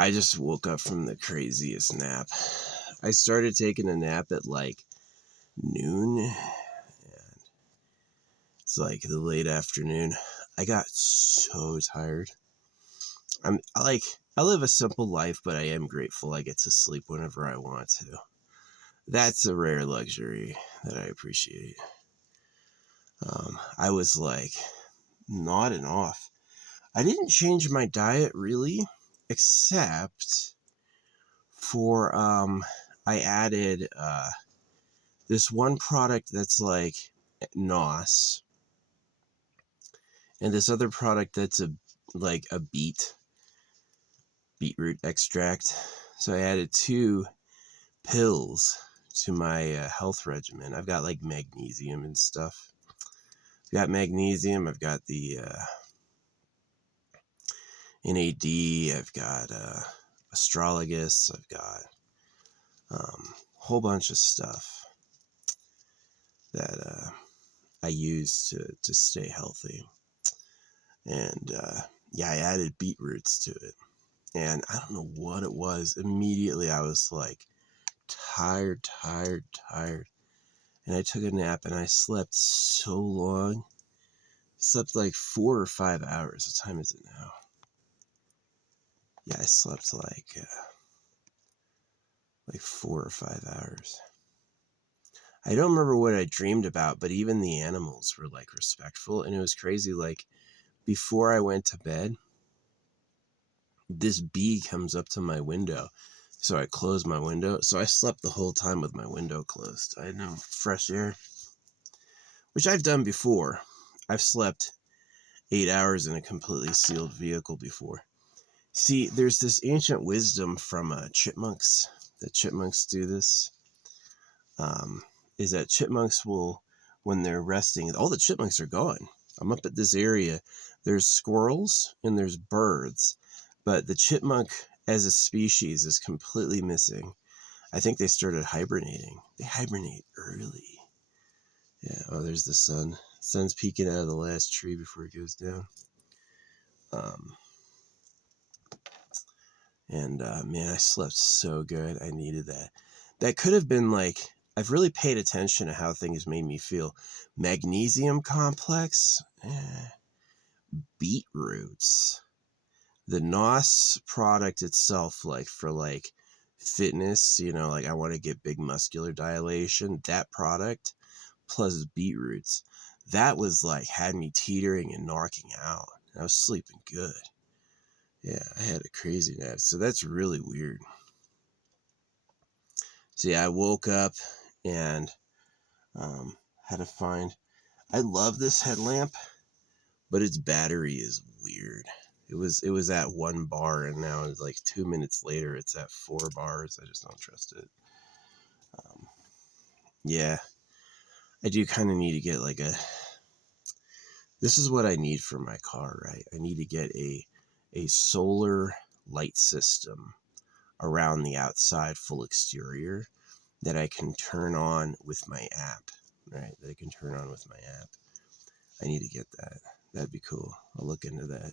I just woke up from the craziest nap. I started taking a nap at like noon, and it's like the late afternoon. I got so tired. I live a simple life, but I am grateful I get to sleep whenever I want to. That's a rare luxury that I appreciate. I was like nodding off. I didn't change my diet really, except for I added this one product that's like NOS, and this other product that's like a beetroot extract. So I added 2 pills to my health regimen. I've got like magnesium and stuff. I've got magnesium. I've got the NAD. I've got astragalus. I've got a whole bunch of stuff that I use to stay healthy. And yeah, I added beetroots to it. And I don't know what it was. Immediately I was like tired. And I took a nap and I slept so long. Slept like 4 or 5 hours. What time is it now? Yeah, I slept like 4 or 5 hours. I don't remember what I dreamed about, but even the animals were like respectful, and it was crazy. Like before I went to bed, this bee comes up to my window, so I closed my window. So I slept the whole time with my window closed. I had no fresh air, which I've done before. I've slept 8 hours in a completely sealed vehicle before. See, there's this ancient wisdom from chipmunks. That chipmunks do this. Is that chipmunks will, when they're resting, all the chipmunks are gone. I'm up at this area. There's squirrels and there's birds, but the chipmunk as a species is completely missing. I think they started hibernating. They hibernate early. Yeah. Oh, there's the sun. Sun's peeking out of the last tree before it goes down. Man, I slept so good. I needed that. That could have been like, I've really paid attention to how things made me feel. Magnesium complex, beetroots, the NOS product itself, like for like fitness, like I want to get big muscular dilation, that product plus beetroots, that was like had me teetering and knocking out. I was sleeping good. Yeah, I had a crazy nap. So that's really weird. So yeah, I woke up and had to find. I love this headlamp, but its battery is weird. It was at 1 bar, and now it's like 2 minutes later, it's at 4 bars. I just don't trust it. Yeah, I do kind of need to get like a. This is what I need for my car, right? I need to get a solar light system around the outside full exterior that I can turn on with my app, right? That I can turn on with my app. I need to get that. That'd be cool. I'll look into that.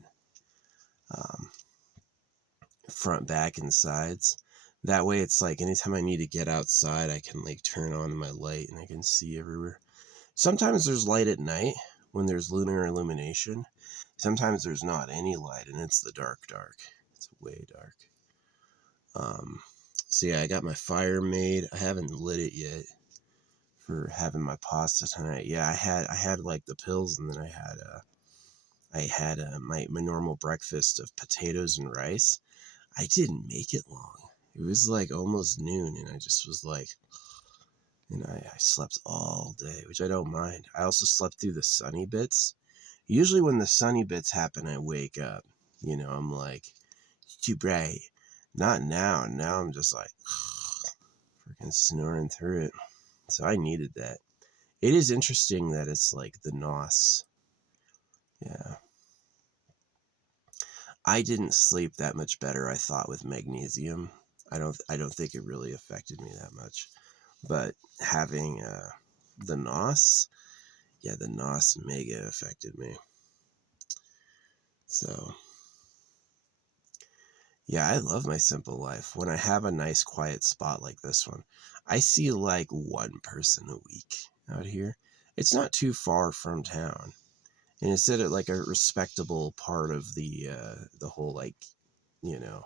Front, back, and sides. That way it's like anytime I need to get outside, I can like turn on my light and I can see everywhere. Sometimes there's light at night when there's lunar illumination. Sometimes there's not any light and it's the dark. It's way dark. So yeah, I got my fire made. I haven't lit it yet for having my pasta tonight. Yeah, I had like the pills, and then I had my normal breakfast of potatoes and rice. I didn't make it long. It was like almost noon, and I just was like, and I slept all day, which I don't mind. I also slept through the sunny bits. Usually when the sunny bits happen, I wake up. I'm like, it's too bright. Not now. Now I'm just like, freaking snoring through it. So I needed that. It is interesting that it's like the NOS. Yeah. I didn't sleep that much better, I thought, with magnesium. I don't think it really affected me that much. But having the NOS, yeah, the NOS mega affected me. So Yeah, I love my simple life. When I have a nice quiet spot like this one, I see like one person a week out here. It's not too far from town. And it's at like a respectable part of the whole like, you know,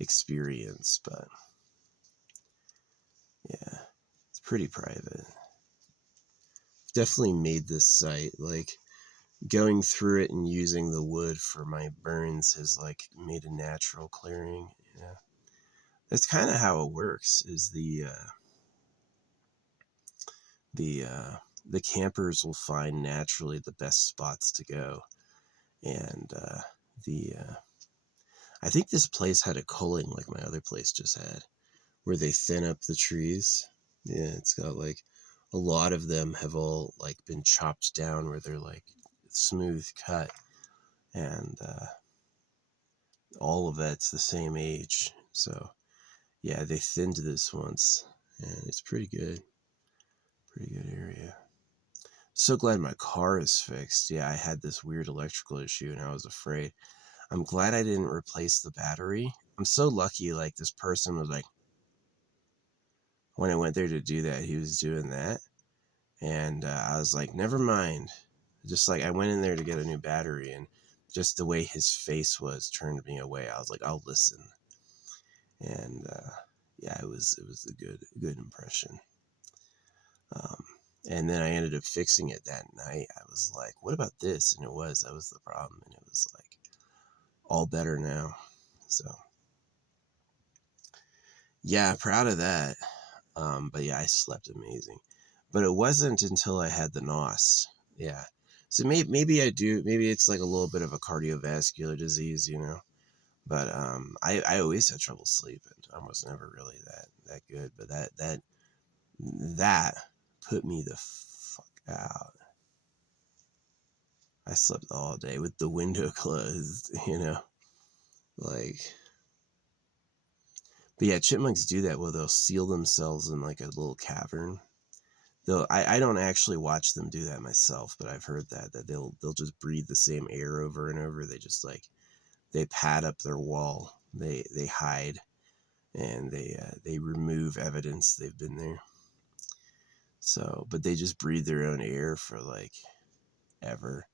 experience, but yeah, it's pretty private. Definitely made this site like going through it and using the wood for my burns has like made a natural clearing. Yeah, that's kind of how it works. Is the the campers will find naturally the best spots to go, and the I think this place had a culling like my other place just had, where they thin up the trees. Yeah, it's got like a lot of them have all like been chopped down where they're like smooth cut, and all of that's the same age. So yeah, they thinned this once, and it's pretty good. Pretty good area. So glad my car is fixed. Yeah, I had this weird electrical issue and I was afraid. I'm glad I didn't replace the battery. I'm so lucky, like, this person was like, when I went there to do that, he was doing that. And I was like, never mind. Just like, I went in there to get a new battery, and just the way his face was turned me away. I was like, I'll listen. And yeah, it was a good impression. And then I ended up fixing it that night. I was like, what about this? And that was the problem. And it was like all better now. So yeah, proud of that. But yeah, I slept amazing. But it wasn't until I had the NOS. Yeah. So maybe I do. Maybe it's like a little bit of a cardiovascular disease, you know. But I always had trouble sleeping. I was never really that good. But that put me the fuck out. I slept all day with the window closed, you know. Like, but yeah, chipmunks do that. Well, they'll seal themselves in like a little cavern. Though I don't actually watch them do that myself, but I've heard that they'll just breathe the same air over and over. They just like they pad up their wall. They hide, and they remove evidence they've been there. So, but they just breathe their own air for like ever.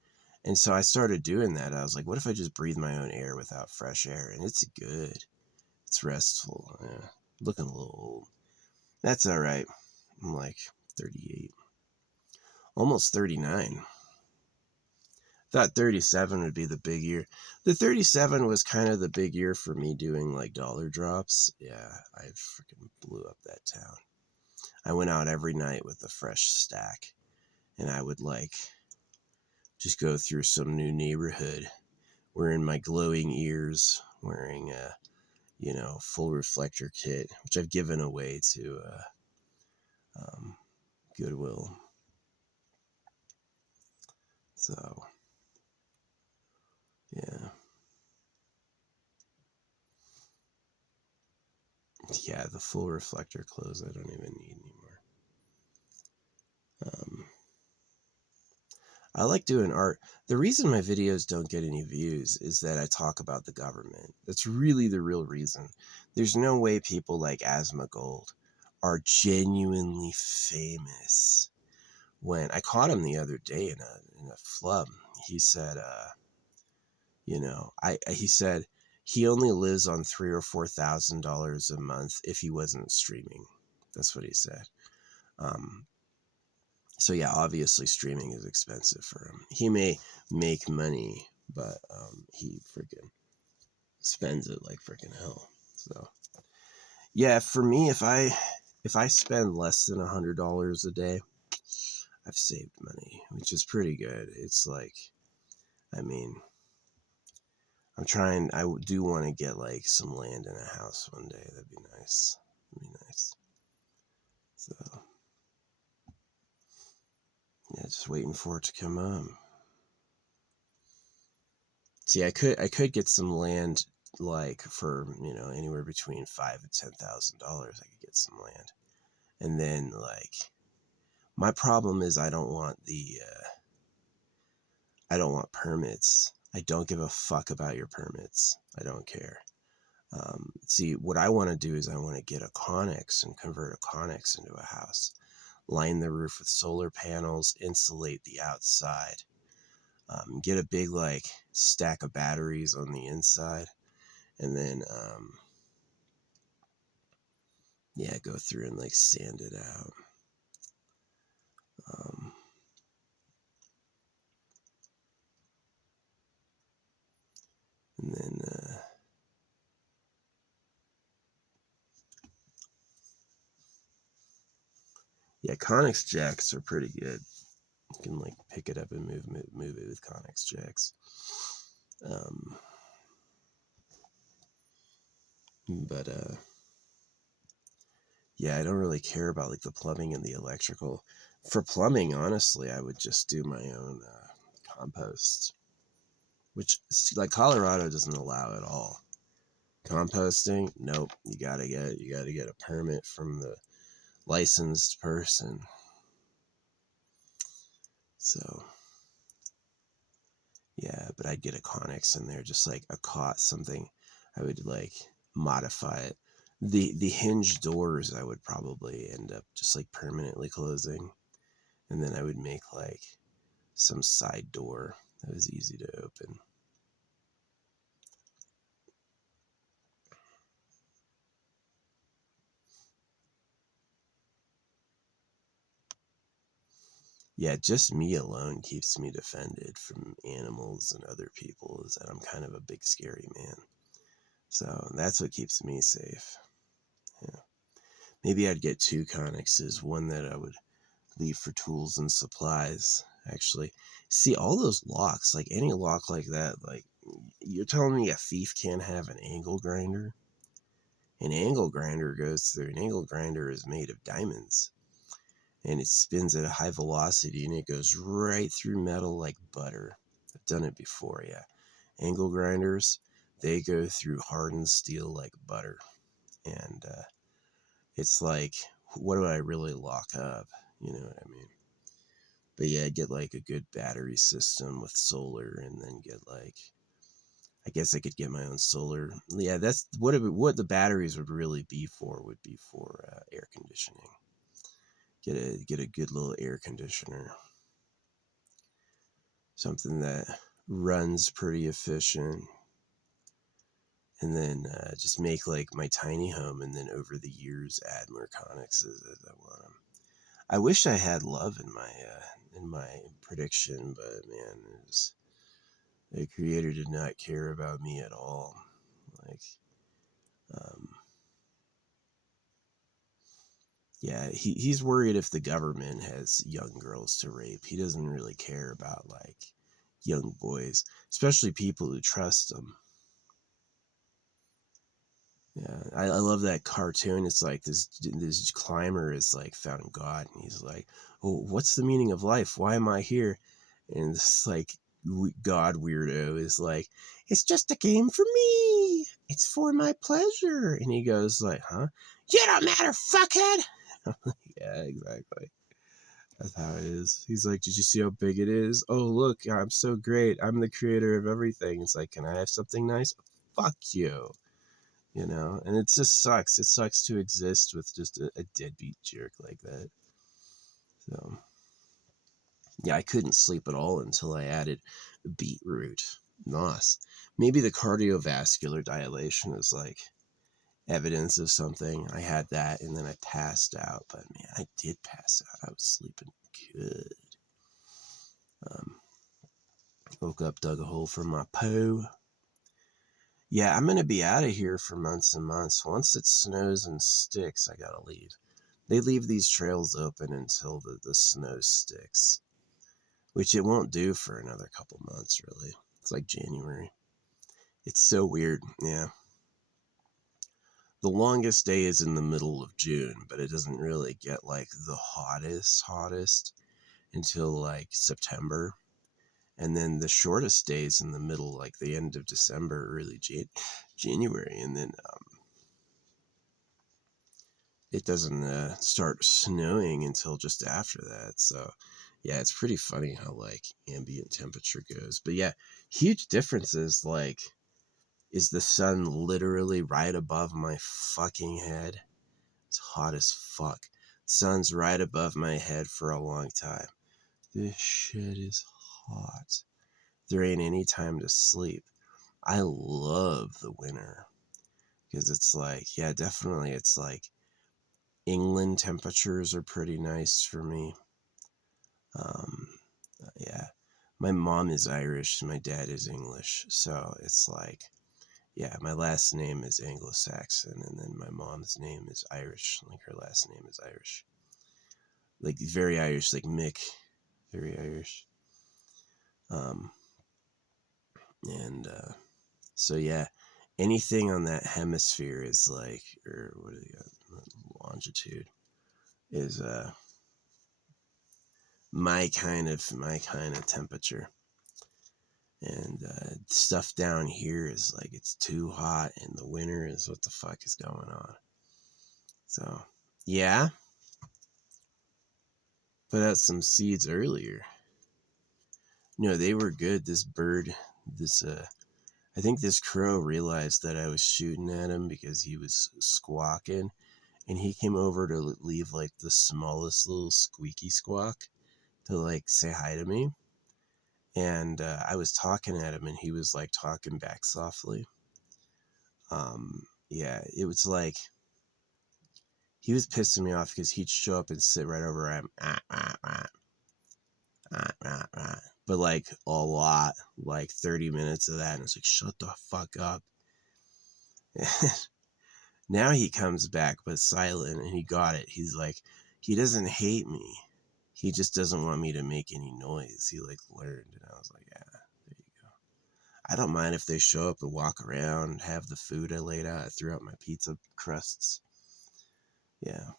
And so I started doing that. I was like, what if I just breathe my own air without fresh air? And it's good. It's restful. Yeah. Looking a little old. That's all right. I'm like 38. Almost 39. Thought 37 would be the big year. The 37 was kind of the big year for me doing like dollar drops. Yeah, I freaking blew up that town. I went out every night with a fresh stack, and I would like just go through some new neighborhood wearing my glowing ears, wearing a, you know, full reflector kit, which I've given away to Goodwill. So, yeah. Yeah, the full reflector clothes I don't even need anymore. I like doing art. The reason my videos don't get any views is that I talk about the government. That's really the real reason. There's no way people like Asmongold are genuinely famous. When I caught him the other day in a flub, he said, you know, he said he only lives on $3,000 or $4,000 a month if he wasn't streaming. That's what he said. So yeah, obviously streaming is expensive for him. He may make money, but he freaking spends it like freaking hell. So yeah, for me, if I spend less than $100 a day, I've saved money, which is pretty good. It's like, I mean, I do want to get like some land in a house one day. That'd be nice. That'd be nice. So yeah, just waiting for it to come up. See, I could get some land like for, you know, anywhere between $5,000 and $10,000. I could get some land, and then like my problem is I don't want I don't want permits. I don't give a fuck about your permits. I don't care. See, what I want to do is I want to get a Connex and convert a Connex into a house. Line the roof with solar panels, insulate the outside, get a big like stack of batteries on the inside, and then yeah, go through and like sand it out. And then yeah, Connex jacks are pretty good. You can like pick it up and move it with Connex jacks. But yeah, I don't really care about like the plumbing and the electrical. For plumbing, honestly, I would just do my own compost, which like Colorado doesn't allow at all. Composting, nope. You gotta get a permit from the licensed person. So yeah, but I'd get a Connex in there, just like a cot, something. I would like modify it. The hinge doors I would probably end up just like permanently closing, and then I would make like some side door that was easy to open. Yeah, just me alone keeps me defended from animals and other people, is that I'm kind of a big scary man. So that's what keeps me safe. Yeah. Maybe I'd get 2 Connexes, one that I would leave for tools and supplies. Actually, see, all those locks, like any lock like that, like you're telling me a thief can't have an angle grinder? An angle grinder goes through, an angle grinder is made of diamonds, and it spins at a high velocity and it goes right through metal like butter. I've done it before, yeah. Angle grinders, they go through hardened steel like butter. And it's like, what do I really lock up? You know what I mean? But yeah, get like a good battery system with solar, and then get like, I guess I could get my own solar. Yeah, that's what the batteries would really be for. Would be for air conditioning. Get a good little air conditioner, something that runs pretty efficient, and then just make like my tiny home, and then over the years add more Connexes as I want them. I wish I had love in my prediction, but man, the creator did not care about me at all. Like, um, yeah, he's worried if the government has young girls to rape. He doesn't really care about like young boys, especially people who trust him. Yeah, I love that cartoon. It's like this climber is like found God, and he's like, "Oh, what's the meaning of life? Why am I here?" And this like God weirdo is like, "It's just a game for me. It's for my pleasure." And he goes like, "Huh? You don't matter, fuckhead." Yeah, exactly. That's how it is. He's like, "Did you see how big it is? Oh, look, I'm so great. I'm the creator of everything." It's like, "Can I have something nice?" Fuck you. You know, and it just sucks. It sucks to exist with just a deadbeat jerk like that. So yeah, I couldn't sleep at all until I added beetroot. Nice. Maybe the cardiovascular dilation is like evidence of something. I had that and then I passed out, but man, I did pass out. I was sleeping good. Um, Woke up, dug a hole for my poo. Yeah, I'm gonna be out of here for months and months. Once it snows and sticks, I gotta leave. They leave these trails open until the snow sticks, which it won't do for another couple months, really. It's like January. It's so weird. Yeah. The longest day is in the middle of June, but it doesn't really get like the hottest until like September. And then the shortest days in the middle, like the end of December, early January. And then it doesn't start snowing until just after that. So yeah, it's pretty funny how like ambient temperature goes. But yeah, huge differences. Like is the sun literally right above my fucking head. It's hot as fuck. Sun's right above my head for a long time. This shit is hot. There ain't any time to sleep. I love the winter because it's like, yeah, definitely. It's like England temperatures are pretty nice for me. Yeah, my mom is Irish, my dad is English, so it's like, yeah, my last name is Anglo-Saxon, and then my mom's name is Irish, like her last name is Irish, like very Irish, like Mick, very Irish. Um, and so yeah, anything on that hemisphere is like, or what do you got? Longitude is my kind of temperature. And stuff down here is like it's too hot, and the winter is what the fuck is going on. So yeah, put out some seeds earlier. No, they were good. This bird, this I think this crow realized that I was shooting at him because he was squawking, and he came over to leave like the smallest little squeaky squawk to like say hi to me. And I was talking at him, and he was like talking back softly. Yeah, it was like he was pissing me off because he'd show up and sit right over him, but like a lot, like 30 minutes of that, and it's like, shut the fuck up. Now he comes back but silent, and he got it. He's like, he doesn't hate me, he just doesn't want me to make any noise. He like learned, and I was like, yeah, there you go. I don't mind if they show up and walk around, have the food I laid out. I threw out my pizza crusts. Yeah,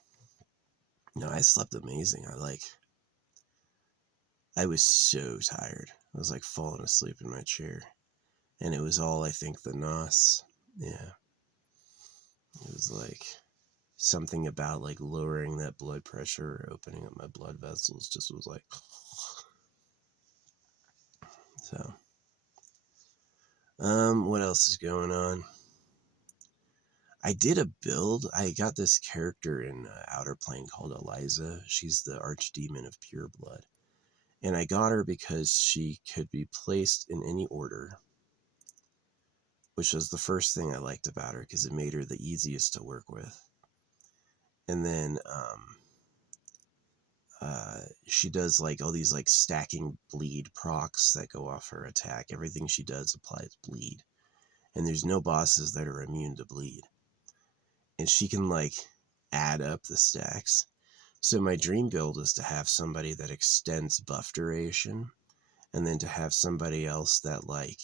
no, I slept amazing. I was so tired. I was like falling asleep in my chair, and it was all, I think, the NOS. Yeah, it was like something about like lowering that blood pressure or opening up my blood vessels. Just was like, so. What else is going on? I did a build. I got this character in Outer Plane called Eliza. She's the archdemon of pure blood. And I got her because she could be placed in any order, which was the first thing I liked about her because it made her the easiest to work with. And then she does like all these like stacking bleed procs that go off her attack. Everything she does applies bleed. And there's no bosses that are immune to bleed. And she can like add up the stacks. So my dream build is to have somebody that extends buff duration, and then to have somebody else that like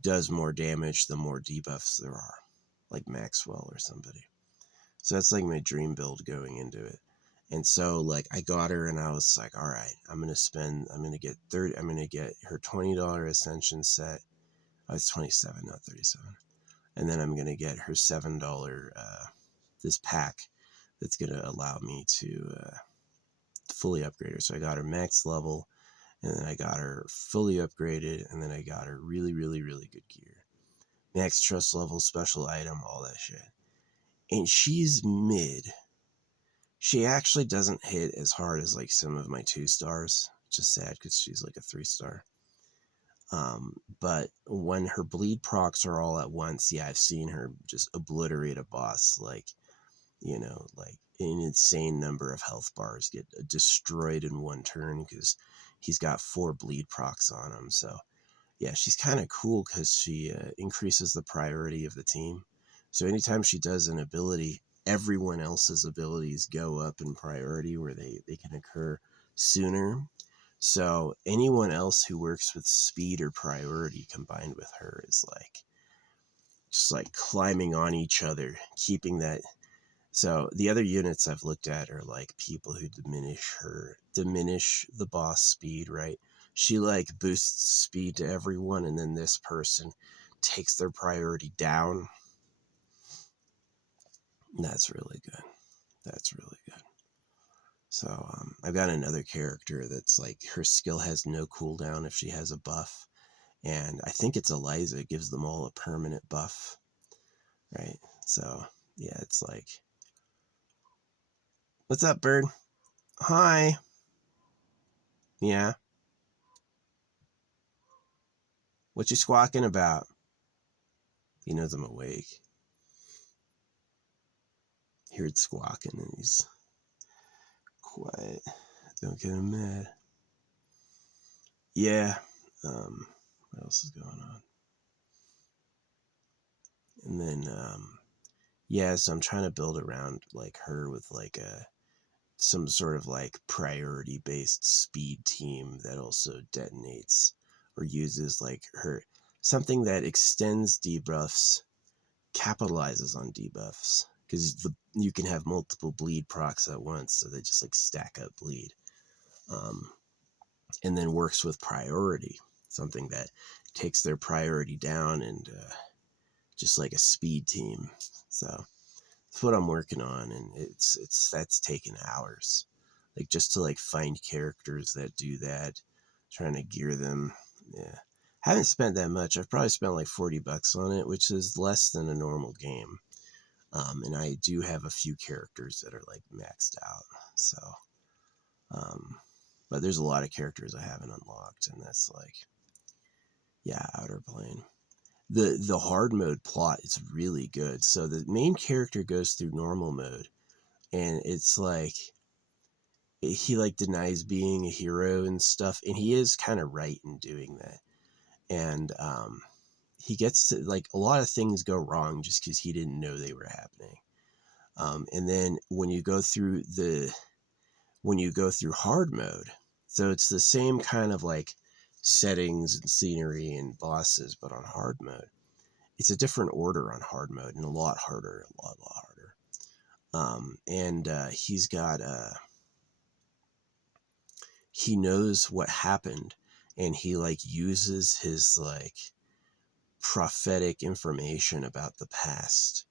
does more damage the more debuffs there are, like Maxwell or somebody. So that's like my dream build going into it. And so like I got her, and I was like, all right, I'm going to get her $20 Ascension set. Oh, it's 27, not 37. And then I'm going to get her $7, this pack that's going to allow me to fully upgrade her. So I got her max level, and then I got her fully upgraded, and then I got her really, really, really good gear. Max trust level, special item, all that shit. And she's mid. She actually doesn't hit as hard as like some of my 2-stars, which is sad because she's like a 3-star. But when her bleed procs are all at once, yeah, I've seen her just obliterate a boss, like, you know, like an insane number of health bars get destroyed in one turn because he's got 4 bleed procs on him. So yeah, she's kind of cool because she increases the priority of the team. So anytime she does an ability, everyone else's abilities go up in priority where they can occur sooner. So anyone else who works with speed or priority combined with her is like just like climbing on each other, keeping that. So the other units I've looked at are like people who diminish the boss speed, right? She like boosts speed to everyone, and then this person takes their priority down. That's really good. That's really good. So I've got another character that's like her skill has no cooldown if she has a buff, And I think it's Eliza. It gives them all a permanent buff, right? So, yeah, it's like, what's up, bird? Hi. Yeah. What you squawking about? He knows I'm awake. Hear it squawking and he's quiet. Don't get him mad. Yeah. What else is going on? And then, yeah, so I'm trying to build around like her with like some sort of like priority based speed team that also detonates or uses like her something that extends debuffs, capitalizes on debuffs, because you can have multiple bleed procs at once, so they just like stack up bleed. And then works with priority, something that takes their priority down, and just like a speed team. So that's what I'm working on, and that's taken hours, like just to like find characters that do that, trying to gear them. Yeah, haven't spent that much. I've probably spent like $40 on it, which is less than a normal game. And I do have a few characters that are like maxed out. So, but there's a lot of characters I haven't unlocked, and that's like, yeah, Outer Plane. The hard mode plot is really good. So the main character goes through normal mode, and it's like he like denies being a hero and stuff, and he is kind of right in doing that. And he gets to like a lot of things go wrong just because he didn't know they were happening. And then when you go through hard mode, so it's the same kind of like settings and scenery and bosses, but on hard mode. It's a different order on hard mode and a lot harder, a lot harder. And he's got he knows what happened, and he like uses his like prophetic information about the past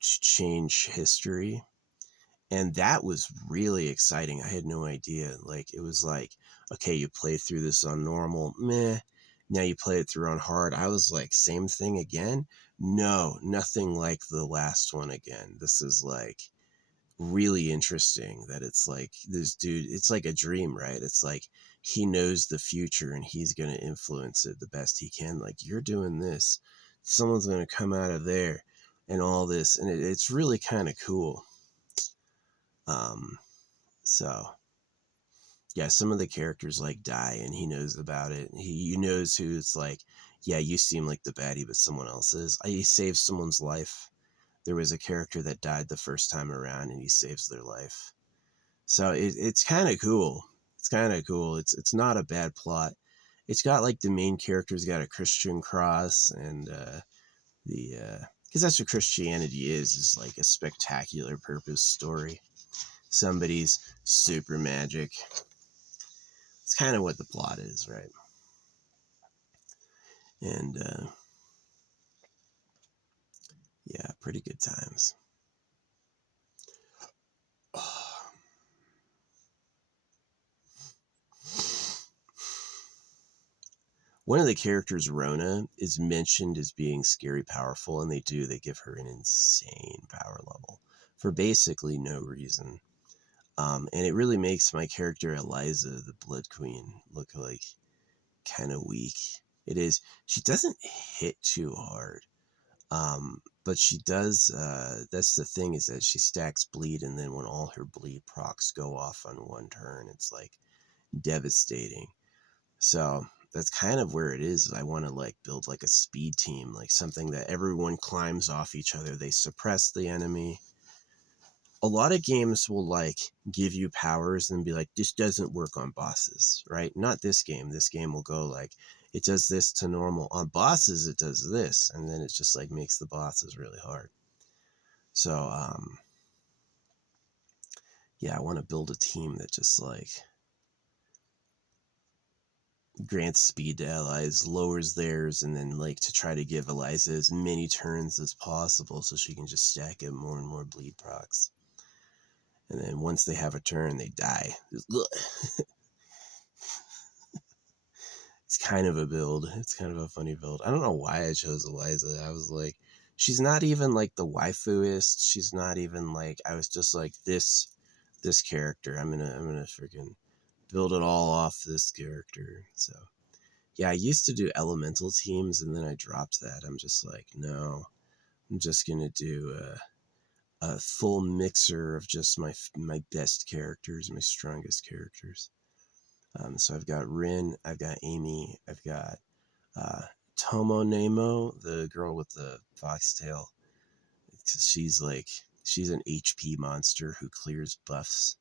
to change history. And that was really exciting. I had no idea. Like, it was like, okay, you play through this on normal, meh. Now you play it through on hard. I was like, same thing again? No, nothing like the last one again. This is like really interesting that it's like this dude, it's like a dream, right? It's like he knows the future and he's going to influence it the best he can. Like, you're doing this, someone's going to come out of there and all this. And it's really kind of cool. So yeah, some of the characters like die and he knows about it. He knows who it's like, yeah, you seem like the baddie, but someone else is. He saves someone's life. There was a character that died the first time around and he saves their life. So it's kind of cool. It's kind of cool. It's not a bad plot. It's got like the main character's got a Christian cross, and because that's what Christianity is like a spectacular purpose story. Somebody's super magic. It's kind of what the plot is, right? And yeah, pretty good times. One of the characters, Rona, is mentioned as being scary powerful, and they give her an insane power level for basically no reason. And it really makes my character Eliza, the Blood Queen, look like kind of weak. It is. She doesn't hit too hard. But she does, that's the thing, is that she stacks bleed, and then when all her bleed procs go off on one turn, it's like devastating. So that's kind of where it is. I want to like build like a speed team, like something that everyone climbs off each other. They suppress the enemy. A lot of games will like give you powers and be like, this doesn't work on bosses, right? Not this game. This game will go like, it does this to normal. On bosses, it does this. And then it just like makes the bosses really hard. So, yeah, I want to build a team that just like grants speed to allies, lowers theirs, and then like to try to give Eliza as many turns as possible so she can just stack up more and more bleed procs. And then once they have a turn, they die. It's It's kind of a build. It's kind of a funny build. I don't know why I chose Eliza. I was like, she's not even like the waifuist. She's not even like, I was just like this character. I'm gonna freaking build it all off this character. So yeah, I used to do elemental teams and then I dropped that. I'm just like, no, I'm just gonna do a full mixer of just my best characters, my strongest characters. So I've got Rin, I've got Amy, I've got uh, Tomo Nemo, the girl with the foxtail. She's an HP monster who clears buffs.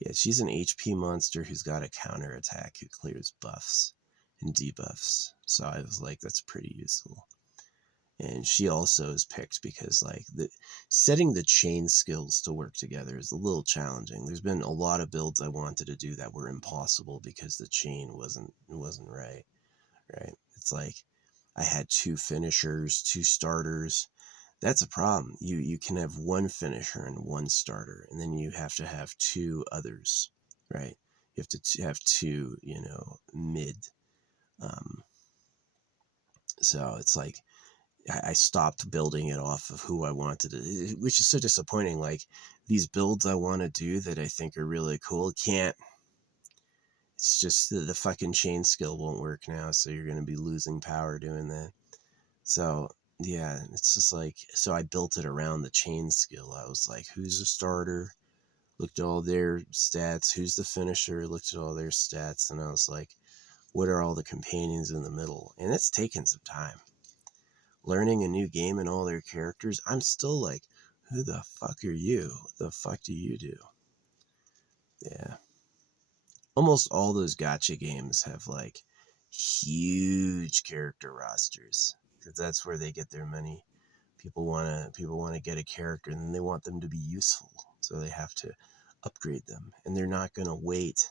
Yeah, she's an HP monster who's got a counterattack who clears buffs and debuffs. So I was like, that's pretty useful. And she also is picked because like setting the chain skills to work together is a little challenging. There's been a lot of builds I wanted to do that were impossible because the chain wasn't right. Right? It's like I had 2 finishers, 2 starters. That's a problem. You can have 1 finisher and 1 starter, and then you have to have 2 others, right? You have to have 2, mid. Um, so it's like I stopped building it off of who I wanted to, which is so disappointing. Like these builds I want to do that I think are really cool can't. It's just the fucking chain skill won't work now, so you're going to be losing power doing that. So yeah, it's just like, so I built it around the chain skill. I was like, who's a starter? Looked at all their stats. Who's the finisher? Looked at all their stats, and I was like, what are all the companions in the middle? And it's taken some time. Learning a new game and all their characters, I'm still like, who the fuck are you? What the fuck do you do? Yeah. Almost all those gacha games have like huge character rosters because that's where they get their money. People want to get a character and then they want them to be useful, so they have to upgrade them, and they're not going to wait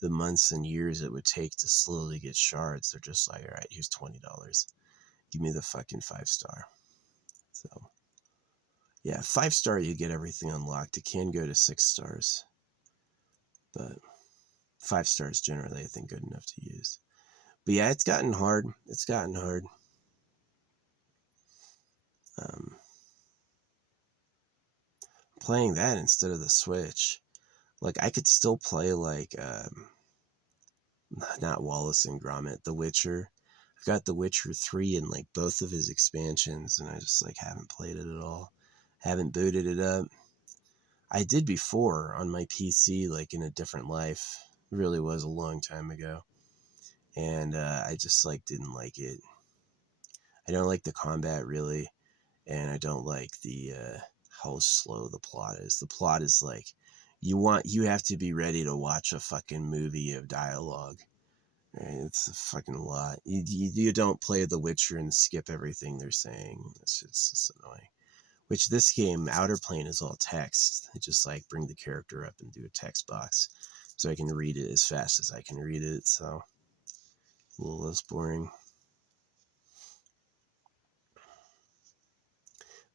the months and years it would take to slowly get shards. They're just like, all right, here's $20, give me the fucking 5-star. So yeah, 5-star you get everything unlocked. It can go to 6 stars, but 5 stars generally I think good enough to use. But yeah, it's gotten hard. Playing that instead of the Switch, like I could still play like not Wallace and Gromit, The Witcher. I've got The Witcher 3 and like both of his expansions, and I just like haven't played it at all. Haven't booted it up. I did before on my PC, like in a different life. It really was a long time ago. And I just like didn't like it. I don't like the combat really, and I don't like the how slow the plot is. The plot is like you have to be ready to watch a fucking movie of dialogue. Right? It's a fucking lot. You don't play The Witcher and skip everything they're saying. It's just annoying. Which this game, Outer Plane, is all text. I just like bring the character up and do a text box so I can read it as fast as I can read it. So a little less boring.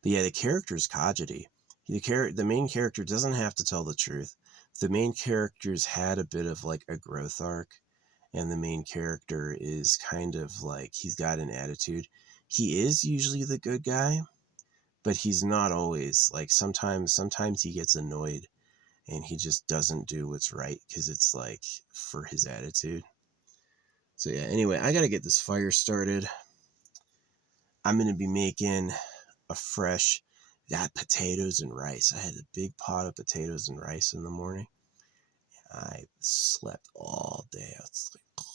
But yeah, the character is Kajiti. The main character doesn't have to tell the truth. The main character's had a bit of like a growth arc, and the main character is kind of like he's got an attitude. He is usually the good guy, but he's not always. Like sometimes he gets annoyed and he just doesn't do what's right because it's like for his attitude. So yeah, anyway, I gotta get this fire started. I'm gonna be making a fresh potatoes and rice. I had a big pot of potatoes and rice in the morning. I slept all day. I was like,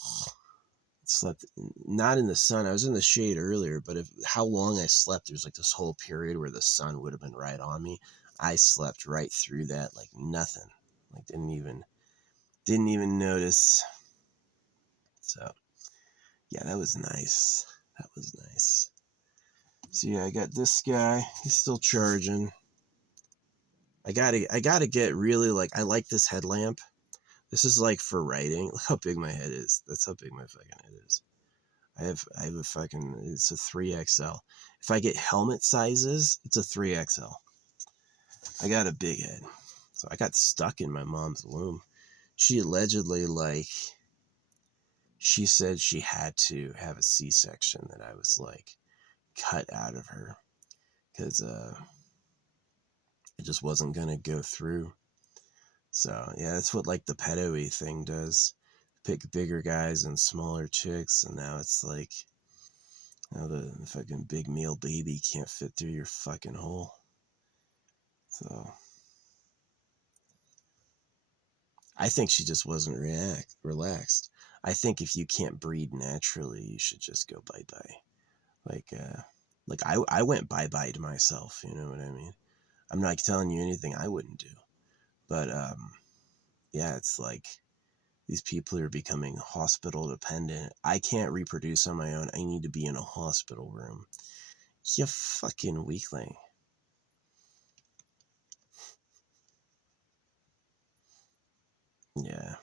slept not in the sun. I was in the shade earlier, but how long I slept, there's like this whole period where the sun would have been right on me. I slept right through that like nothing. Like didn't even notice. So yeah, that was nice. So yeah, I got this guy. He's still charging. I gotta get really like, I like this headlamp. This is like for writing. Look how big my head is. That's how big my fucking head is. I have a fucking, it's a 3XL. If I get helmet sizes, it's a 3XL. I got a big head. So I got stuck in my mom's womb. She allegedly like She said she had to have a C-section, that I was like cut out of her, because it just wasn't gonna go through. So yeah, that's what like the pedo-y thing does. Pick bigger guys and smaller chicks, and now it's like, now the fucking big male baby can't fit through your fucking hole. So I think she just wasn't relaxed. I think if you can't breed naturally, you should just go bye bye. Like I went bye bye to myself. You know what I mean? I'm not telling you anything I wouldn't do, but yeah, it's like these people are becoming hospital dependent. I can't reproduce on my own. I need to be in a hospital room. You fucking weakling. Yeah.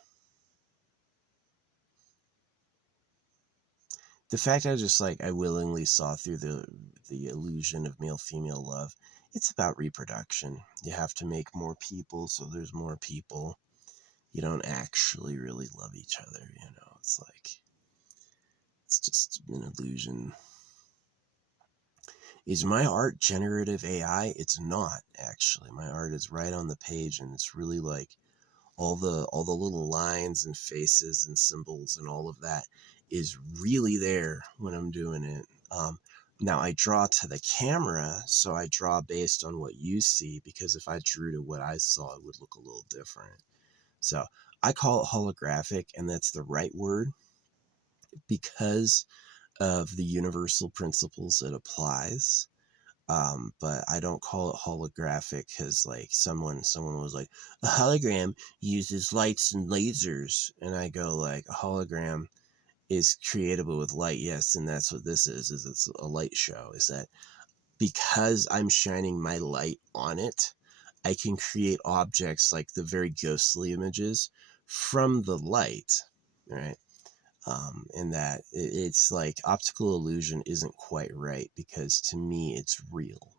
The fact I just like, I willingly saw through the illusion of male female love. It's about reproduction. You have to make more people so there's more people. You don't actually really love each other, you know. It's like, it's just an illusion. Is my art generative AI? It's not, actually. My art is right on the page, and it's really like all the little lines and faces and symbols and all of that is really there when I'm doing it. Now I draw to the camera, so I draw based on what you see, because if I drew to what I saw, it would look a little different. So I call it holographic, and that's the right word because of the universal principles it applies. But I don't call it holographic because like someone was like, a hologram uses lights and lasers, and I go like, a hologram is creatable with light, yes, and that's what this is it's a light show. Is that because I'm shining my light on it, I can create objects like the very ghostly images from the light, right? And that it's like optical illusion isn't quite right, because to me it's real,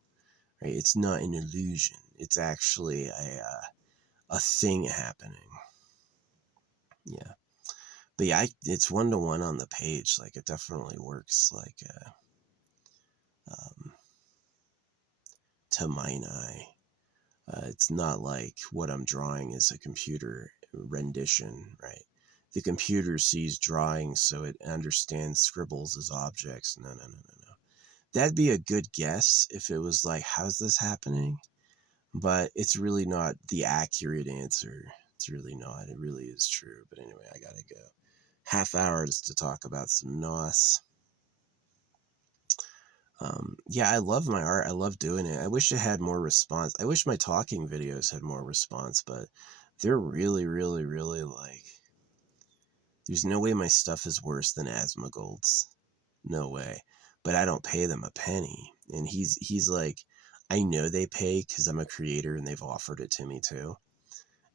right? It's not an illusion. It's actually a thing happening. Yeah, but yeah, it's 1-to-1 on the page. Like it definitely works. Like um, to mine eye, it's not like what I'm drawing is a computer rendition, right? The computer sees drawings, so it understands scribbles as objects. No, no, no, no, no. That'd be a good guess if it was like, how's this happening? But it's really not the accurate answer. It's really not. It really is true. But anyway, I gotta go. Half hours to talk about some NOS. Yeah, I love my art. I love doing it. I wish it had more response. I wish my talking videos had more response, but they're really, really, really like, there's no way my stuff is worse than Asmongold's. No way. But I don't pay them a penny. And he's like, I know they pay because I'm a creator and they've offered it to me too.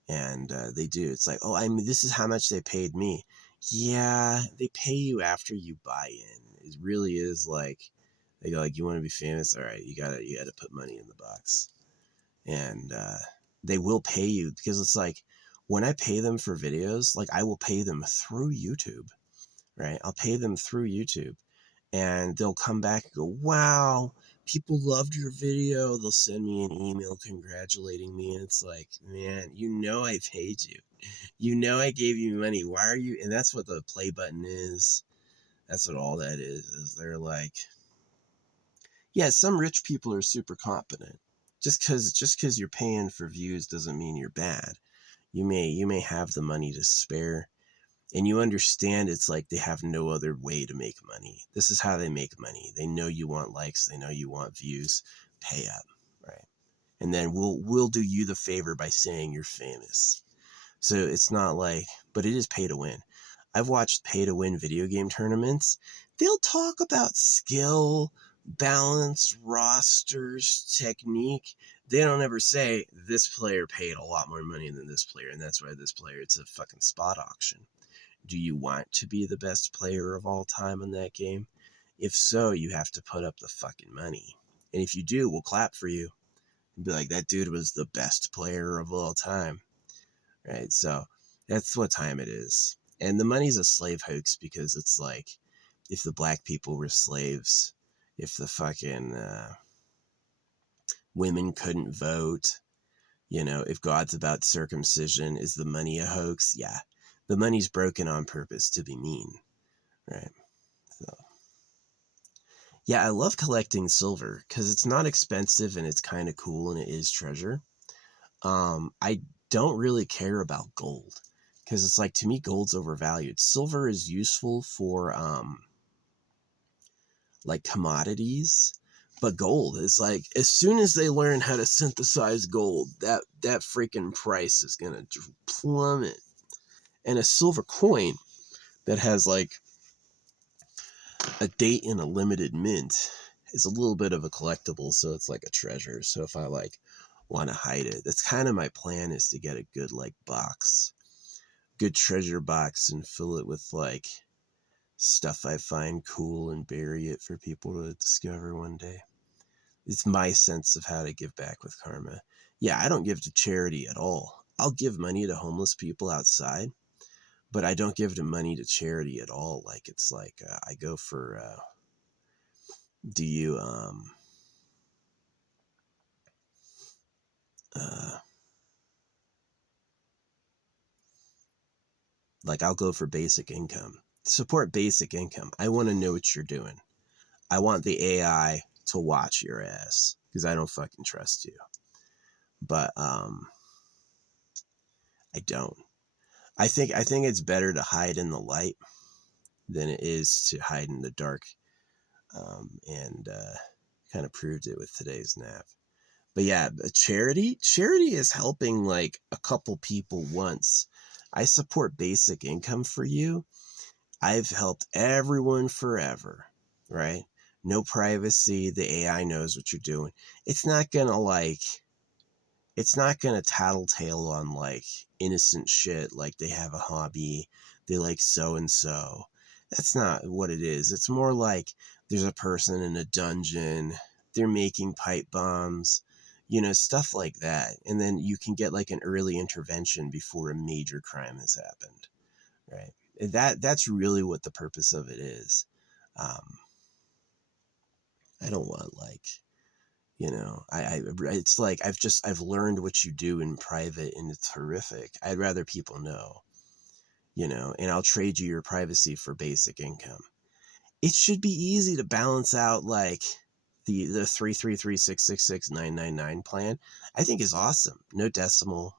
And they do. It's like, oh, I mean, this is how much they paid me. Yeah, they pay you after you buy in. It really is like, they go like, you want to be famous? All right, you gotta put money in the box. And they will pay you, because it's like, when I pay them for videos, like I will pay them through YouTube, right? I'll pay them through YouTube, and they'll come back and go, wow, people loved your video. They'll send me an email congratulating me, and it's like, man, you know I paid you. You know I gave you money. Why are you? And that's what the play button is. That's what all that is they're like, yeah, some rich people are super competent. Just because you're paying for views doesn't mean you're bad. You may have the money to spare, and you understand it's like they have no other way to make money. This is how they make money. They know you want likes, they know you want views. Pay up, right? And then we'll do you the favor by saying you're famous. So it's not like, but it is pay to win. I've watched pay to win video game tournaments. They'll talk about skill, balance, rosters, technique. They don't ever say this player paid a lot more money than this player, and that's why this player, it's a fucking spot auction. Do you want to be the best player of all time in that game? If so, you have to put up the fucking money. And if you do, we'll clap for you and be like, that dude was the best player of all time. Right? So that's what time it is. And the money's a slave hoax because it's like, if the black people were slaves, if the fucking women couldn't vote, if God's about circumcision, is the money a hoax? Yeah. The money's broken on purpose to be mean, right? So, yeah, I love collecting silver because it's not expensive and it's kind of cool and it is treasure. I don't really care about gold because it's like, to me, gold's overvalued. Silver is useful for like commodities, but gold is like, as soon as they learn how to synthesize gold, that freaking price is gonna plummet. And a silver coin that has like a date and a limited mint is a little bit of a collectible, so it's like a treasure. So if I like want to hide it, that's kind of my plan, is to get a good like box, good treasure box, and fill it with like stuff I find cool and bury it for people to discover one day. It's my sense of how to give back with karma. Yeah, I don't give to charity at all. I'll give money to homeless people outside, but I don't give money to charity at all. Like, it's like, I go for, do you, like, I'll go for basic income. Support basic income. I want to know what you're doing. I want the AI to watch your ass because I don't fucking trust you. But I don't. I think it's better to hide in the light than it is to hide in the dark. And kind of proved it with today's nap. But yeah, charity is helping like a couple people once. I support basic income for you. I've helped everyone forever, right? No privacy. The AI knows what you're doing. It's not going to tattletale on like innocent shit, like they have a hobby, they like so-and-so. That's not what it is. It's more like there's a person in a dungeon, they're making pipe bombs, stuff like that. And then you can get like an early intervention before a major crime has happened, right? That's really what the purpose of it is. I don't want like, it's like, I've learned what you do in private and it's horrific. I'd rather people know, and I'll trade you your privacy for basic income. It should be easy to balance out like the 333666999 plan. I think is awesome. No decimal.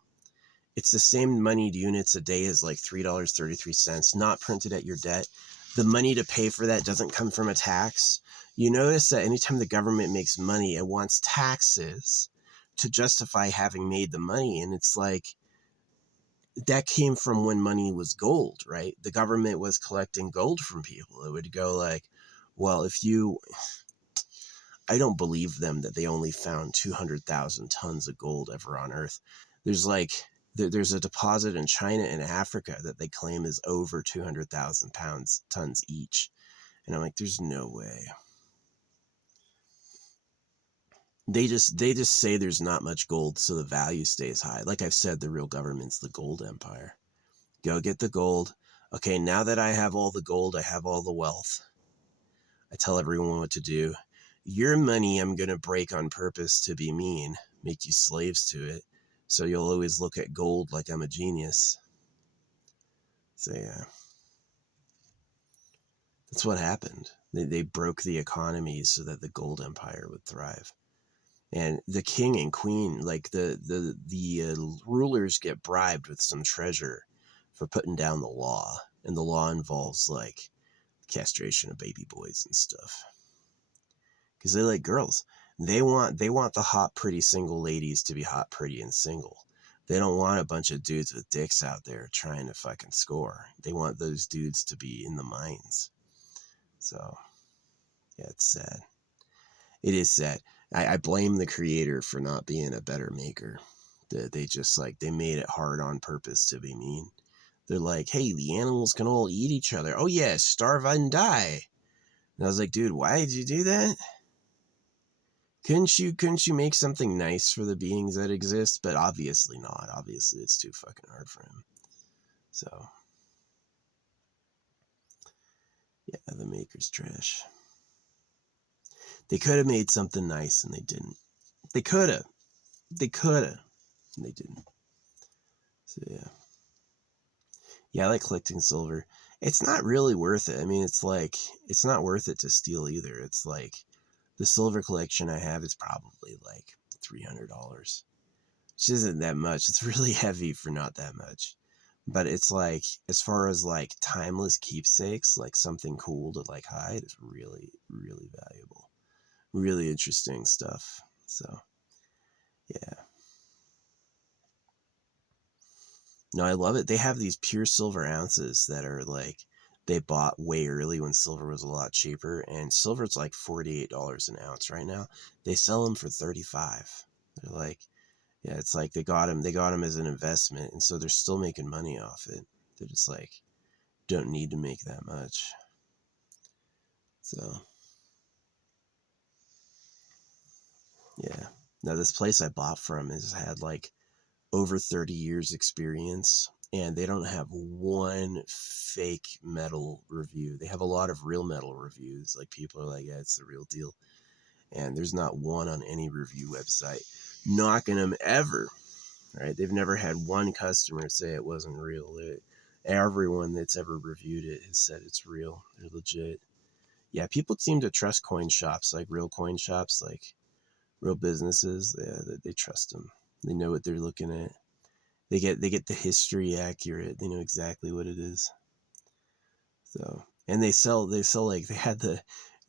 It's the same moneyed units a day as like $3.33, not printed at your debt. The money to pay for that doesn't come from a tax. You notice that anytime the government makes money, it wants taxes to justify having made the money. And it's like, that came from when money was gold, right? The government was collecting gold from people. It would go like, well, I don't believe them that they only found 200,000 tons of gold ever on Earth. There's a deposit in China and Africa that they claim is over 200,000 tons each. And I'm like, there's no way. They just say there's not much gold, so the value stays high. Like I've said, the real government's the gold empire. Go get the gold. Okay, now that I have all the gold, I have all the wealth. I tell everyone what to do. Your money I'm going to break on purpose to be mean, make you slaves to it. So you'll always look at gold like I'm a genius. So yeah. That's what happened. They broke the economy so that the gold empire would thrive. And the king and queen, like the rulers get bribed with some treasure for putting down the law. And the law involves like castration of baby boys and stuff. Because they like girls. They want the hot, pretty single ladies to be hot, pretty, and single. They don't want a bunch of dudes with dicks out there trying to fucking score. They want those dudes to be in the mines. So, yeah, it's sad. It is sad. I blame the creator for not being a better maker. They just like, they made it hard on purpose to be mean. They're like, hey, the animals can all eat each other. Oh yeah, starve and die. And I was like, dude, why did you do that? Couldn't you make something nice for the beings that exist? But obviously not. Obviously it's too fucking hard for him. So Yeah, the maker's trash. They could have made something nice and they didn't. They could have. And they didn't. So yeah. Yeah, I like collecting silver. It's not really worth it. I mean, it's not worth it to steal either. It's like, the silver collection I have is probably like $300. Which isn't that much. It's really heavy for not that much. But it's like, as far as like timeless keepsakes, like something cool to like hide, is really, really valuable. Really interesting stuff. So, yeah. No, I love it. They have these pure silver ounces that are like, they bought way early when silver was a lot cheaper, and silver's like $48 an ounce right now. They sell them for 35. They're like, yeah, it's like they got them as an investment, and so they're still making money off it. They're just like, don't need to make that much. So, yeah. Now this place I bought from has had like over 30 years experience, and they don't have one fake metal review. They have a lot of real metal reviews. Like, people are like, yeah, it's the real deal. And there's not one on any review website knocking them ever. Right? They've never had one customer say it wasn't real. Everyone that's ever reviewed it has said it's real. They're legit. Yeah, people seem to trust coin shops, like real coin shops, like real businesses. Yeah, they trust them. They know what they're looking at. They get the history accurate. They know exactly what it is. So, and they sell like, they had the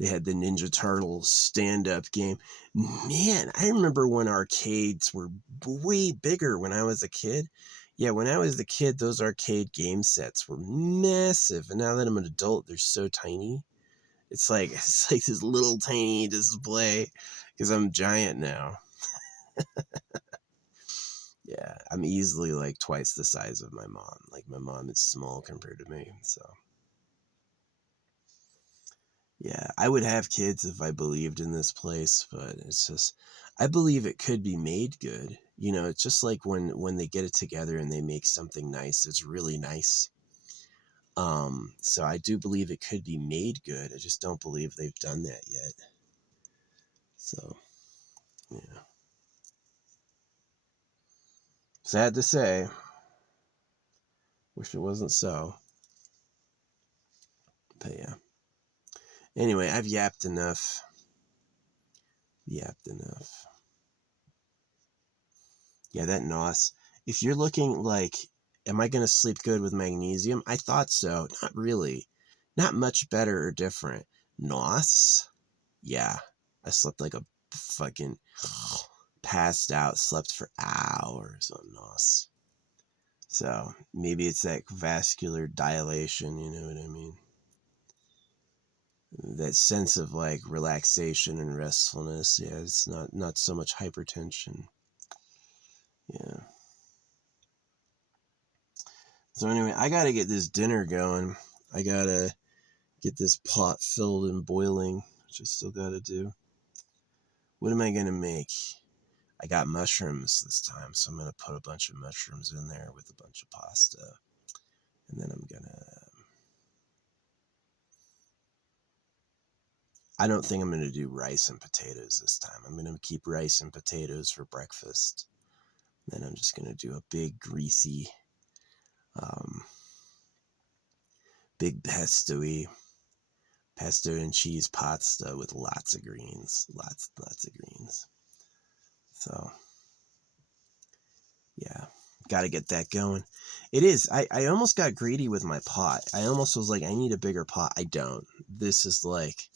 Ninja Turtles stand-up game. Man, I remember when arcades were way bigger when I was a kid. Yeah, when I was a kid, those arcade game sets were massive, and now that I'm an adult, they're so tiny. It's like this little tiny display because I'm giant now. Yeah, I'm easily like twice the size of my mom. Like, my mom is small compared to me, so. Yeah, I would have kids if I believed in this place, but it's just, I believe it could be made good. It's just like when they get it together and they make something nice, it's really nice. So I do believe it could be made good. I just don't believe they've done that yet. So, yeah. Sad to say. Wish it wasn't so. But yeah. Anyway, I've yapped enough. Yapped enough. Yeah, that NOS. If you're looking like, am I going to sleep good with magnesium? I thought so. Not really. Not much better or different. NOS? Yeah. I slept like a fucking passed out, slept for hours on NOS. So maybe it's that vascular dilation, you know what I mean? That sense of like relaxation and restfulness. Yeah, it's not so much hypertension. Yeah. So anyway, I gotta get this dinner going. I gotta get this pot filled and boiling, which I still gotta do. What am I gonna make? I got mushrooms this time, so I'm gonna put a bunch of mushrooms in there with a bunch of pasta. And then I don't think I'm gonna do rice and potatoes this time. I'm gonna keep rice and potatoes for breakfast. Then I'm just gonna do a big greasy, um, big pesto and cheese pasta with lots of greens. Lots of greens. So, yeah, got to get that going. It is. I almost got greedy with my pot. I almost was like, I need a bigger pot. I don't. This is like,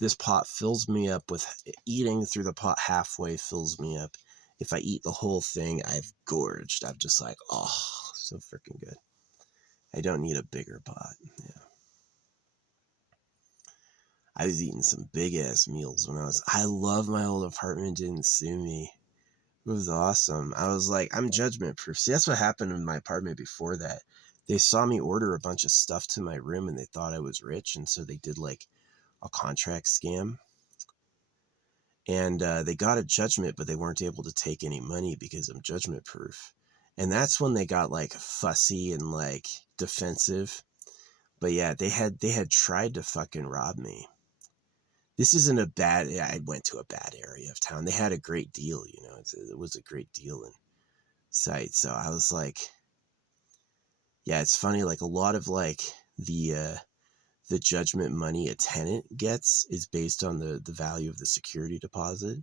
this pot fills me up with, eating through the pot halfway fills me up. If I eat the whole thing, I've gorged. I'm just like, oh, so freaking good. I don't need a bigger pot. Yeah. I was eating some big ass meals I love my old apartment didn't sue me. It was awesome. I was like, I'm judgment proof. See, that's what happened in my apartment before that. They saw me order a bunch of stuff to my room and they thought I was rich. And so they did like a contract scam. And they got a judgment, but they weren't able to take any money because I'm judgment proof. And that's when they got like fussy and like defensive. But yeah, they had tried to fucking rob me. This isn't a bad. I went to a bad area of town. They had a great deal, you know. It was a great deal in sight. So I was like, yeah, it's funny. Like a lot of like the judgment money a tenant gets is based on the value of the security deposit.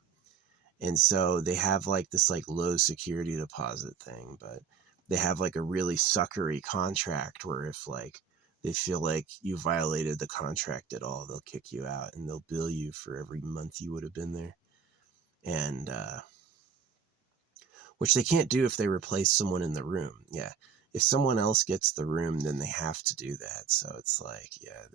And so they have like this like low security deposit thing, but they have like a really suckery contract where if like they feel like you violated the contract at all, they'll kick you out and they'll bill you for every month you would have been there. And which they can't do if they replace someone in the room. Yeah. If someone else gets the room, then they have to do that. So it's like, yeah,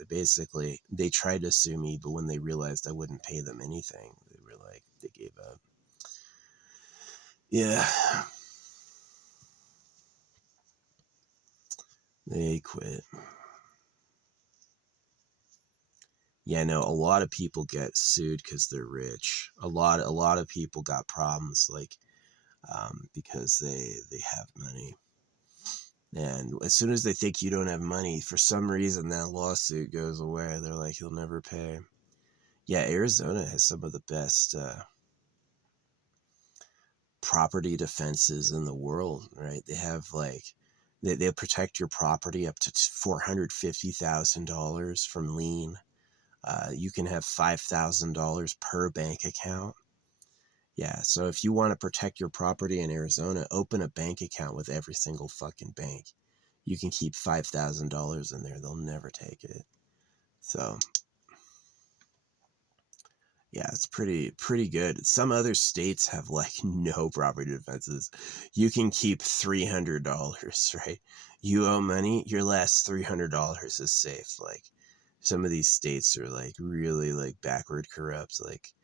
they tried to sue me, but when they realized I wouldn't pay them anything, they were like, they gave up. Yeah. They quit. Yeah, no, a lot of people get sued because they're rich. A lot of people got problems like because they have money. And as soon as they think you don't have money, for some reason that lawsuit goes away. They're like, you'll never pay. Yeah, Arizona has some of the best property defenses in the world, right? They have like, they protect your property up to $450,000 from lien. You can have $5,000 per bank account. Yeah, so if you want to protect your property in Arizona, open a bank account with every single fucking bank. You can keep $5,000 in there. They'll never take it. So, yeah, it's pretty good. Some other states have like no property defenses. You can keep $300, right? You owe money, your last $300 is safe. Like some of these states are like really like backward corrupt. Like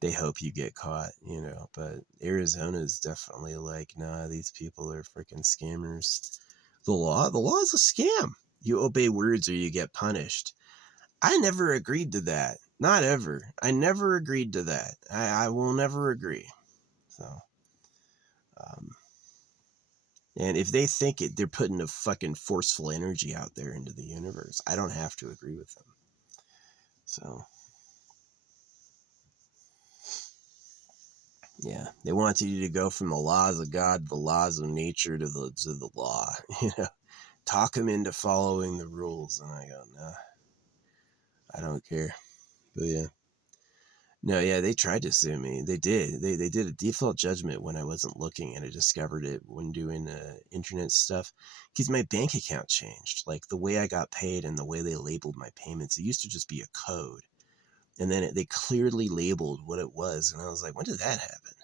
they hope you get caught, you know. But Arizona is definitely like, nah, these people are freaking scammers. The law is a scam. You obey words or you get punished. I never agreed to that. Not ever. I never agreed to that. I will never agree. So, um, and if they think it, they're putting a fucking forceful energy out there into the universe. I don't have to agree with them. So, yeah, they want you to go from the laws of God, the laws of nature, to the law. You know, talk them into following the rules, and I go, nah, I don't care. But yeah. No, yeah, they tried to sue me. They did. They did a default judgment when I wasn't looking, and I discovered it when doing internet stuff. Because my bank account changed, like the way I got paid and the way they labeled my payments. It used to just be a code, and then they clearly labeled what it was, and I was like, when did that happen?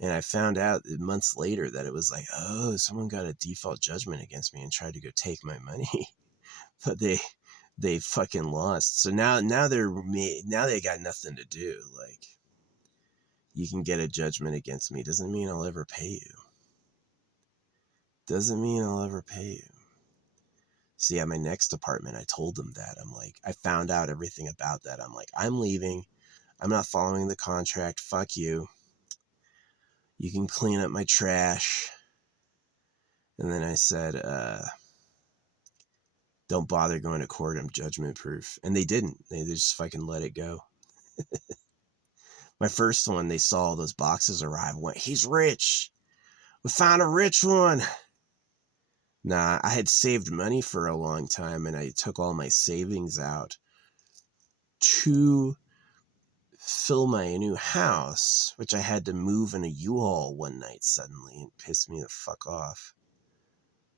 And I found out months later that it was like, oh, someone got a default judgment against me and tried to go take my money, but they fucking lost. So now they got nothing to do. Like, you can get a judgment against me. Doesn't mean I'll ever pay you. Doesn't mean I'll ever pay you. See, at my next apartment, I told them that. I'm like, I found out everything about that. I'm like, I'm leaving. I'm not following the contract. Fuck you. You can clean up my trash. And then I said, don't bother going to court. I'm judgment proof. And they didn't. They just fucking let it go. My first one, they saw those boxes arrive, went, he's rich. We found a rich one. Nah, I had saved money for a long time, and I took all my savings out to fill my new house, which I had to move in a U-Haul one night suddenly, and it pissed me the fuck off.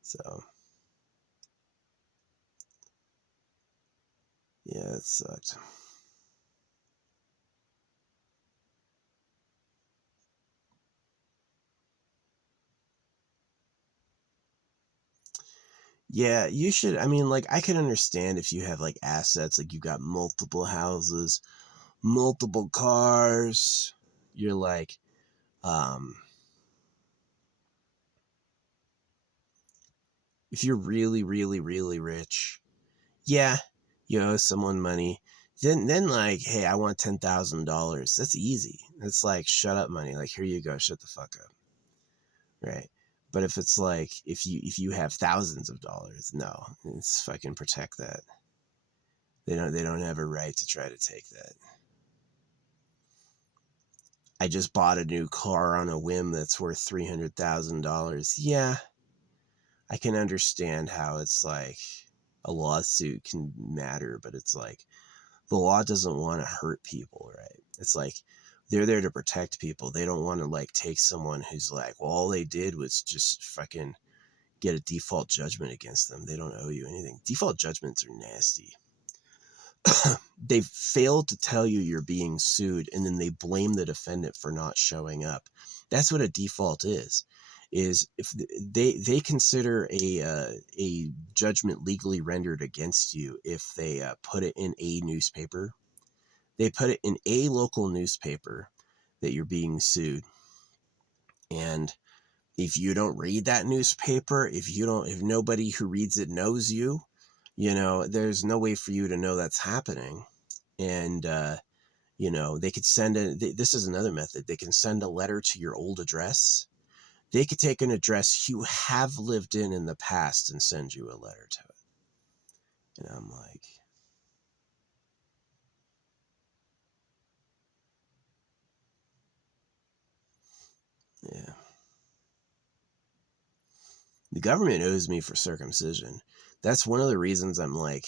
So, yeah, it sucked. Yeah, you should. I mean, like, I can understand if you have, like, assets, like, you got multiple houses, multiple cars. You're like, if you're really, really, really rich, yeah, you owe someone money. Then like, hey, I want $10,000. That's easy. It's like, shut up money. Like, here you go, shut the fuck up. Right. But if it's like, if you have thousands of dollars, no, it's fucking protect that. They don't have a right to try to take that. I just bought a new car on a whim that's worth $300,000. Yeah, I can understand how it's like a lawsuit can matter, but it's like the law doesn't want to hurt people, right? It's like they're there to protect people. They don't want to like take someone who's like, well, all they did was just fucking get a default judgment against them. They don't owe you anything. Default judgments are nasty. They failed to tell you you're being sued, and then they blame the defendant for not showing up. That's what a default is if they consider a judgment legally rendered against you if they put it in a newspaper. They put it in a local newspaper that you're being sued. And if you don't read that newspaper, if nobody who reads it knows you, there's no way for you to know that's happening. And, they could send this is another method. They can send a letter to your old address. They could take an address you have lived in the past and send you a letter to it. And I'm like, yeah. The government owes me for circumcision. That's one of the reasons I'm like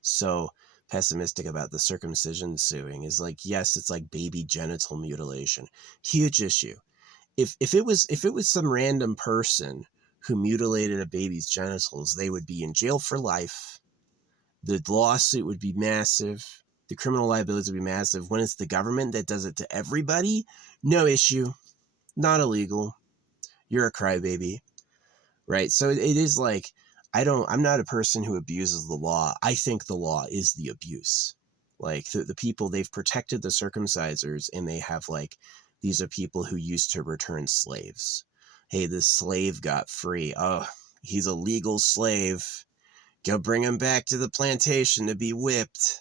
so pessimistic about the circumcision suing is like, yes, it's like baby genital mutilation. Huge issue. If it was some random person who mutilated a baby's genitals, they would be in jail for life. The lawsuit would be massive. The criminal liability would be massive. When it's the government that does it to everybody, no issue. Not illegal. You're a crybaby. Right? So it is like, I'm not a person who abuses the law. I think the law is the abuse. Like the people, they've protected the circumcisers, and they have like, these are people who used to return slaves. Hey, this slave got free. Oh, he's a legal slave. Go bring him back to the plantation to be whipped.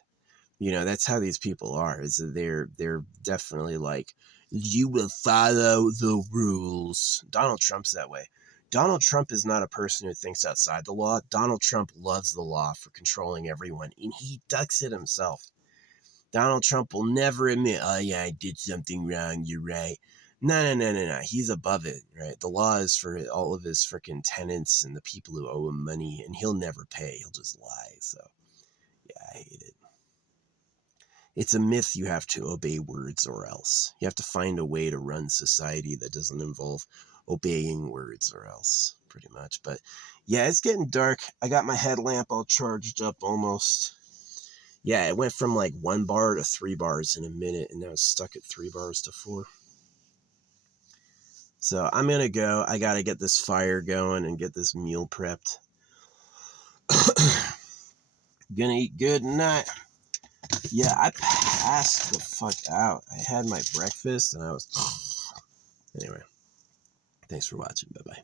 That's how these people are, is that they're definitely like, you will follow the rules. Donald Trump's that way. Donald Trump is not a person who thinks outside the law. Donald Trump loves the law for controlling everyone, and he ducks it himself. Donald Trump will never admit, oh yeah, I did something wrong, you're right. No. He's above it, right? The law is for all of his freaking tenants and the people who owe him money, and he'll never pay. He'll just lie. So, yeah, I hate it. It's a myth you have to obey words or else. You have to find a way to run society that doesn't involve obeying words or else, pretty much. But yeah, it's getting dark. I got my headlamp all charged up almost. Yeah, it went from like 1 bar to 3 bars in a minute, and now it's stuck at 3 bars to 4. So I'm gonna go. I gotta get this fire going and get this meal prepped. Gonna eat good tonight. Yeah, I passed the fuck out. I had my breakfast and I was... Anyway, thanks for watching. Bye-bye.